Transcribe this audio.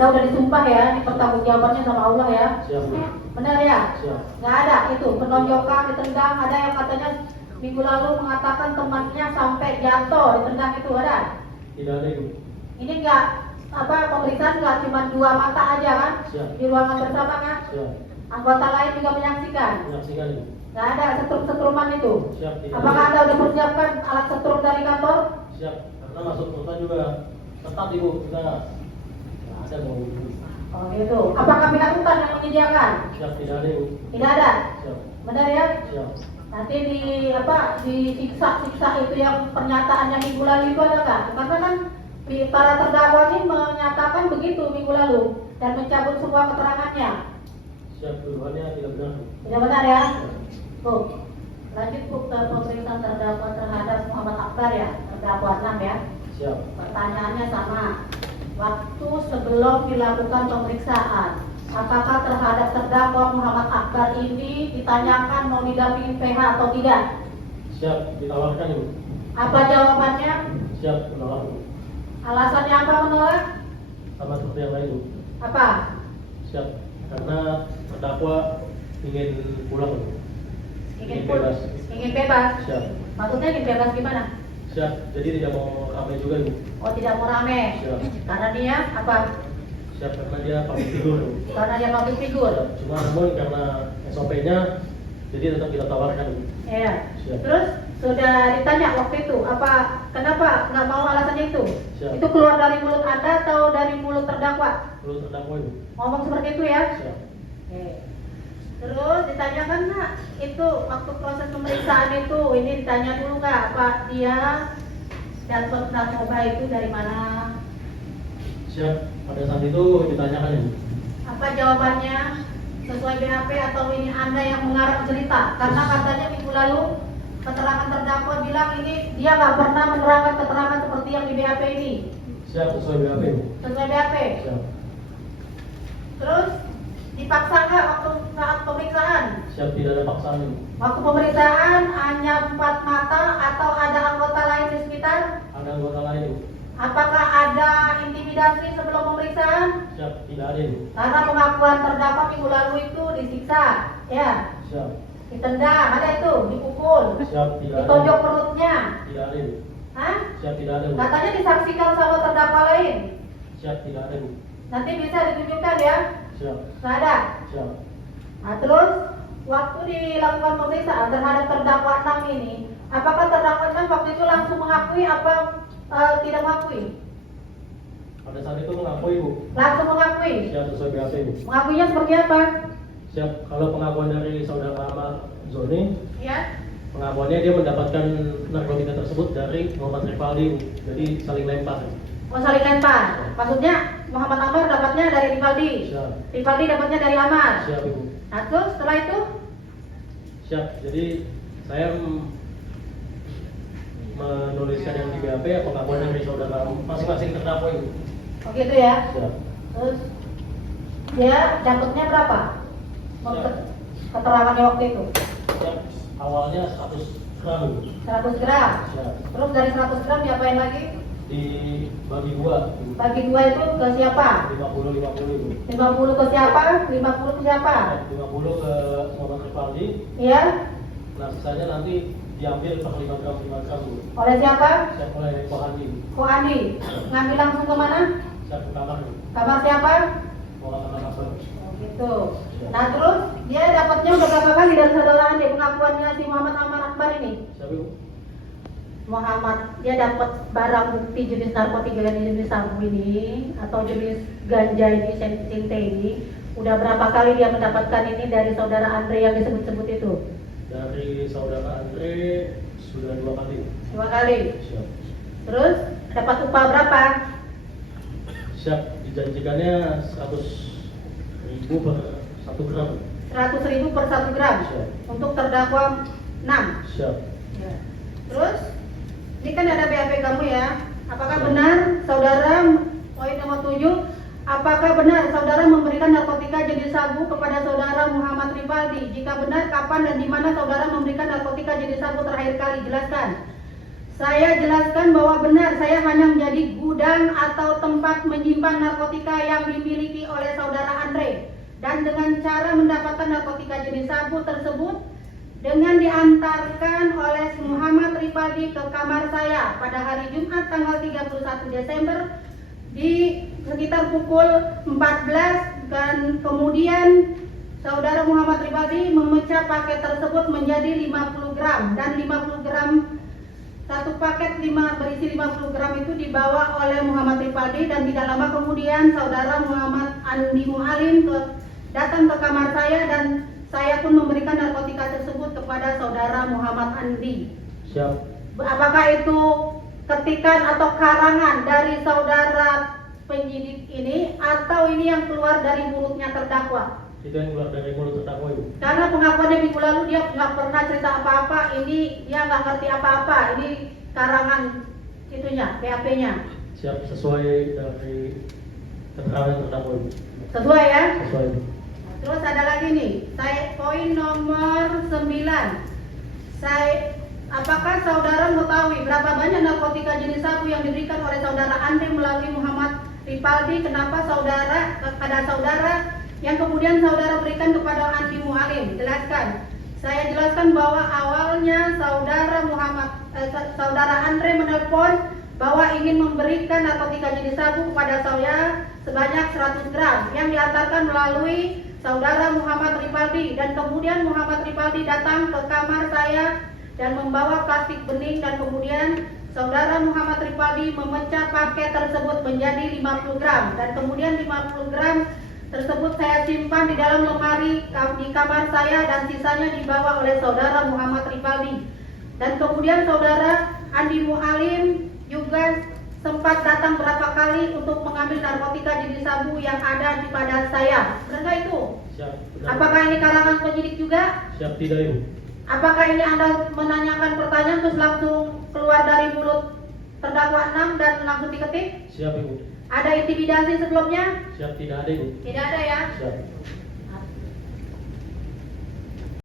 Anda udah disumpah ya, ini pertanggungjawabannya sama Allah ya. Siap. Benar ya? Siap. Nggak ada itu penonjokan, ditendang. Ada yang katanya minggu lalu mengatakan temannya sampai jatuh, ditendang itu ada? Tidak ada Ibu. Ini nggak pemeriksaan nggak cuma 2 mata aja kan? Siap. Di ruangan bersama kan? Siap. Anggota lain juga menyaksikan. Menyaksikan Ibu. Nggak ada setrum-setruman itu. Siap. Tidak Apakah ada. Anda udah persiapkan alat setrum dari kantor? Siap. Karena masuk kota juga ketat Ibu. Kita nggak ada mau Ibu. Oh gitu. Apakah pihak hutan yang menyediakan? Siap. Tidak ada Ibu. Tidak ada. Siap. Benar ya? Siap. Nanti di siksa itu yang pernyataannya minggu lalu itu ada nggak? Karena kan para terdakwa ini menyatakan begitu minggu lalu dan mencabut semua keterangannya. Siap. Tuduhannya tidak benar. Tidak benar ya? Tuh. Lanjut Bu ke pemeriksaan terdakwa terhadap Muhammad Akbar ya, terdakwa 6 ya. Siap. Pertanyaannya sama. Waktu sebelum dilakukan pemeriksaan, apakah terhadap terdakwa Muhammad Akbar ini ditanyakan mau didampingi PH atau tidak? Siap. Ditawarkan Ibu. Apa jawabannya? Siap. Menolak Ibu. Alasannya apa menolak? Sama seperti yang lain Ibu. Apa? Siap. Karena terdakwa ingin pulang Ibu. Ingin bebas. Ingin bebas. Siap. Maksudnya ingin bebas gimana? Siap. Jadi tidak mau ramai juga Ibu. Oh tidak mau rame. Siap. Karena dia apa? Siap. Karena dia public figure Ibu. Karena dia public figure. Siap. Cuma namun karena SOP-nya jadi tetap kita tawarkan Ibu. Iya. Siap. Terus sudah ditanya waktu itu apa? Kenapa nggak mau alasannya itu? Siap. Itu keluar dari mulut Anda atau dari mulut terdakwa? Perlu terdakwa Ibu. Ngomong seperti itu ya? Siap. Oke. Terus ditanyakan nggak itu waktu proses pemeriksaan itu ini ditanya dulu nggak apa dia dapat narkoba itu dari mana? Siap. Pada saat itu ditanyakan Ibu. Apa jawabannya? Sesuai BAP atau ini Anda yang mengarang cerita? Karena katanya minggu lalu keterangan terdakwa bilang ini dia nggak pernah menerangkan keterangan seperti yang di BAP ini. Siap. Sesuai BAP Ibu. Sesuai BAP. Siap. Terus dipaksa nggak waktu saat pemeriksaan? Siap. Tidak ada paksaan Ibu. Waktu pemeriksaan hanya 4 mata atau ada anggota lain di sekitar? Ada anggota lain Ibu. Apakah ada intimidasi sebelum pemeriksaan? Siap. Tidak ada Ibu. Karena pengakuan terdakwa minggu lalu itu disiksa, ya, Siap. ditendang, ada itu, dipukul, Siap. Tidak ada. ditonjok perutnya, Tidak ada Ibu. hah? Siap. Tidak ada Ibu. Katanya disaksikan sama terdakwa lain. Siap. Tidak ada Ibu. Nanti bisa ditunjukkan ya? Siap. Nggak ada. Siap. Nah terus waktu dilakukan pemeriksaan terhadap terdakwa 6 ini, apakah terdakwa 6 waktu itu langsung mengakui apa tidak mengakui? Pada saat itu mengakui Ibu. Langsung mengakui. Siap. Sesuai BAP Ibu. Mengakuinya seperti apa? Siap. Kalau pengakuan dari saudara Ahmad Zoni, Ya. pengakuannya dia mendapatkan narkotika tersebut dari Muhammad Rivaldi Ibu. Jadi saling lempar. Mau saling lempar. Maksudnya Muhammad Amar dapatnya dari Rivaldi. Siap. Rivaldi dapatnya dari Amar. Siap Ibu. Nah terus setelah itu Siap. Jadi saya menuliskan yang di BAP pengakuan dari saudara masing-masing terdakwa Ibu. oh gitu ya. Siap. Terus dia dapatnya berapa? Siap. Keterangannya waktu itu Siap. Awalnya 100 gram Ibu. 100 gram. Siap. Terus dari 100 gram diapain lagi? Dibagi 2 Ibu. Bagi 2 itu ke siapa? 50 Ibu. 50 ke siapa? 50 ke siapa? 50 ke Muhammad Rivaldi. Iya. Nah sisanya nanti diambil per 5 gram Ibu. Oleh siapa? Siap. Oleh Pak Andi Ibu. Ko Andi. Ngambil langsung ke mana? Siap. Ke kamar Ibu. Kamar siapa? Mau katakan apa? Oh gitu. Nah terus dia dapatnya udah berapa kali dari saudara Andi pengakuannya si Muhammad Amar Akbar ini? Siap Ibu. Muhammad dia dapat barang bukti jenis narkotika jenis sabu ini atau jenis ganja ini sente ini udah berapa kali dia mendapatkan ini dari saudara Andre yang disebut-sebut itu? Dari saudara Andre sudah 2 kali. 2 kali. Siap. Terus dapat upah berapa? Siap. Dijanjikannya 100.000 per 1 gram. 100.000 per 1 gram. Siap. Untuk terdakwa 6. Siap. Ya. Terus ini kan ada BAP kamu ya. Apakah benar saudara poin nomor 7? Apakah benar saudara memberikan narkotika jenis sabu kepada saudara Muhammad Rivaldi? Jika benar, kapan dan di mana saudara memberikan narkotika jenis sabu terakhir kali? Jelaskan. Saya jelaskan bahwa benar saya hanya menjadi gudang atau tempat menyimpan narkotika yang dimiliki oleh saudara Andre, dan dengan cara mendapatkan narkotika jenis sabu tersebut dengan diantarkan oleh Muhammad Rifaldi ke kamar saya pada hari Jumat tanggal 31 Desember di sekitar pukul 14, dan kemudian saudara Muhammad Rifaldi memecah paket tersebut menjadi 50 gram, dan 50 gram satu paket berisi 50 gram itu dibawa oleh Muhammad Rifaldi, dan tidak lama kemudian saudara Muhammad Andi Mualim datang ke kamar saya, dan saya pun memberikan narkotika tersebut kepada saudara Muhammad Andi. Siap. Apakah itu ketikan atau karangan dari saudara penyidik ini, atau ini yang keluar dari mulutnya terdakwa? Itu yang keluar dari mulut terdakwa, Ibu. Karena pengakuannya minggu lalu dia nggak pernah cerita apa-apa, ini dia nggak ngerti apa-apa, ini karangan itunya, BAP-nya. Siap, sesuai dari keterangan terdakwa, Ibu. Sesuai ya? Sesuai, Ibu. Terus ada lagi nih, poin nomor 9. Apakah saudara mengetahui berapa banyak narkotika jenis sabu yang diberikan oleh saudara Andre melalui Muhammad Rifaldi? Kenapa kepada saudara yang kemudian saudara berikan kepada Andi Mualim? Jelaskan. Saya jelaskan bahwa awalnya saudara Andre menelpon bahwa ingin memberikan narkotika jenis sabu kepada saya sebanyak 100 gram yang diantarkan melalui saudara Muhammad Rifaldi, dan kemudian Muhammad Rifaldi datang ke kamar saya dan membawa plastik bening, dan kemudian saudara Muhammad Rifaldi memecah paket tersebut menjadi 50 gram, dan kemudian 50 gram tersebut saya simpan di dalam lemari di kamar saya, dan sisanya dibawa oleh saudara Muhammad Rifaldi. Dan kemudian saudara Andi Mualim juga sempat datang berapa kali untuk mengambil narkotika jenis sabu yang ada di pada saya. Benar itu? Siap. Benar. Apakah ini karangan penyidik juga? Siap, tidak, Ibu. Apakah ini Anda menanyakan pertanyaan terus langsung keluar dari mulut terdakwa 6 dan langsung diketik? Siap, Ibu. Ada intimidasi sebelumnya? Siap, tidak ada, Ibu. Tidak ada ya? Siap.